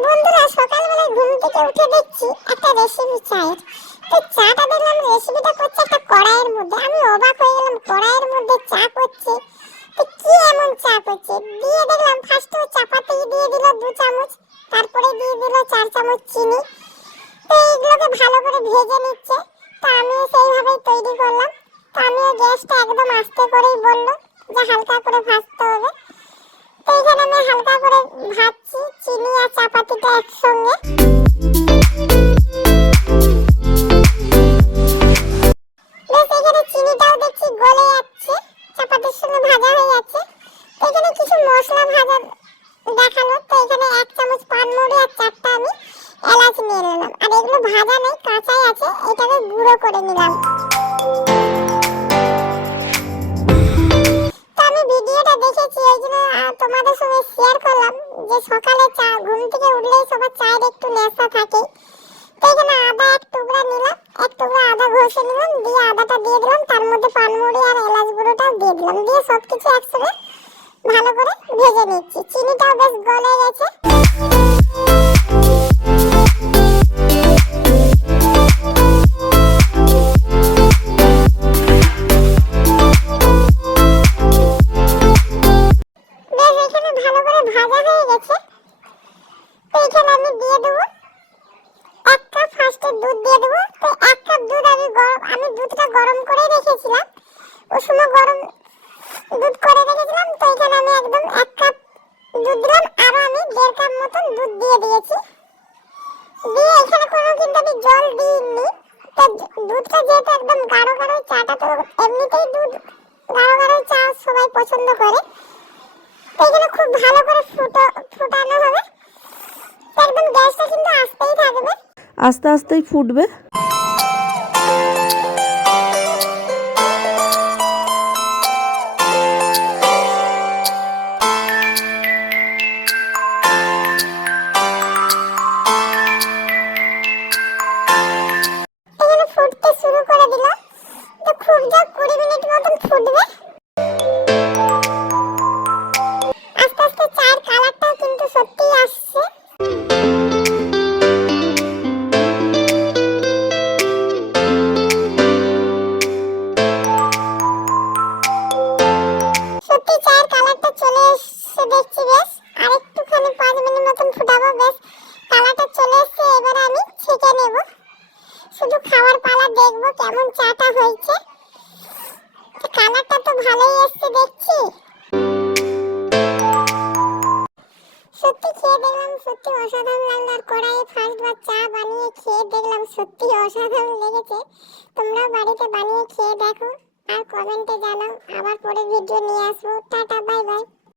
বন্ধুরা, সকালবেলা ঘুম থেকে উঠে দেখছি একটা রেসিপি চায়ের। তো চাটা দেখলাম রেসিপিটা করছে একটা কড়াইয়ের মধ্যে। আমি অবাক হয়ে গেলাম, কড়াইয়ের মধ্যে চা করছে। তো কি এমন চা করছে? দিয়ে দেখলাম ফার্স্টে চাপাতি দিয়ে দিল 2 চামচ, তারপরে দিয়ে দিল 4 চামচ চিনি। তো এইগুলোকে ভালো করে ভেজে নিচ্ছে। তো আমিও সেইভাবেই তৈরি করলাম। তো আমিও গ্যাসটা একদম আস্তে করেই বললো যে হালকা করে ভাজতে হবে। তো এখানে আমি হালকা করে ভাজছি চিনি আর চাপাতিটা একসঙ্গে। বেশ, এখানে চিনিটাও দেখছি গলে যাচ্ছে, চাপাতির সঙ্গে ভাজা হয়ে যাচ্ছে। তো এখানে কিছু মশলা ভাজা দেখালো। তো এখানে 1 চামচ পানমধু আর 4টা আমি এলাচ নিয়ে নিলাম। আর এগুলো ভাজা নেই, কাঁচাই আছে, এটাকে গুঁড়ো করে নিলাম। ভিডিওটা দেখেছি, ওই জন্য তোমাদের সঙ্গে শেয়ার করলাম যে সকালে চা ঘুম থেকে উঠলেই সবার চায়ের একটু নেশা থাকে। তো এখানে আদা 1 টুকরা নিলাম, 1 টুকরা আদা ঘষে নিলাম, দিয়ে আদাটা দিয়ে দিলাম, তার মধ্যে পানমধু আর এলাচ গুঁড়োটাও দিয়ে দিলাম, দিয়ে সবকিছু একসাথে ভালো করে ভেজে নিচ্ছি। চিনিটাও বেশ গলে গেছে। দুধ দিয়ে দেবো। তো 1 কাপ দুধ আমি দুধটা গরম করে রেখেছিলাম, উষ্ণ গরম দুধ করে রেখেছিলাম। তো এখানে আমি একদম 1 কাপ দুধ দিলাম, আরো আমি 1.5 কাপ মতন দুধ দিয়ে দিয়েছি। দিয়ে এখানে কোনো কিন্তু আমি জল দিইনি। তো দুধটা যেহেতু একদম গাঢ় গাঢ়, চাটা তো এমনিতেই দুধ গাঢ় গাঢ় চা সবাই পছন্দ করে। তো এখানে খুব ভালো করে ফুটানো হবে। একদম গ্যাসটা কিন্তু আস্তেই থাকবে, আস্তে আস্তেই ফুটবে। ফুটতে শুরু করে দিল। তো খুব যা 20 মিনিট মতন ফুটবে। আস্তে আস্তে চায়ের কালারটাও কিন্তু সত্যিই আসছে। সত্যি চায়ের কালারটা চলে এসেছে দেখছি। বেশ আর একটুখানি 5 মিনিট মতন ফুটাবো। বেশ কালারটা চলে এসেছে, এবারে আমি ছেঁকে নেব। শুধু খাওয়ার পালা, দেখবো কেমন চাটা হয়েছে। কালারটা তো ভালোই এসেছে দেখছি। সত্যি খেয়ে দেখলাম, সত্যি অসাধারণ লাগলো। আর কড়াইয়ে ফার্স্টবার চা বানিয়ে খেয়ে দেখলাম, সত্যি অসাধারণ লেগেছে। তোমরাও বাড়িতে বানিয়ে খেয়ে দেখো আর কমেন্টে জানাও। আবার পরে ভিডিও নিয়ে আসবো। Tata, bye bye.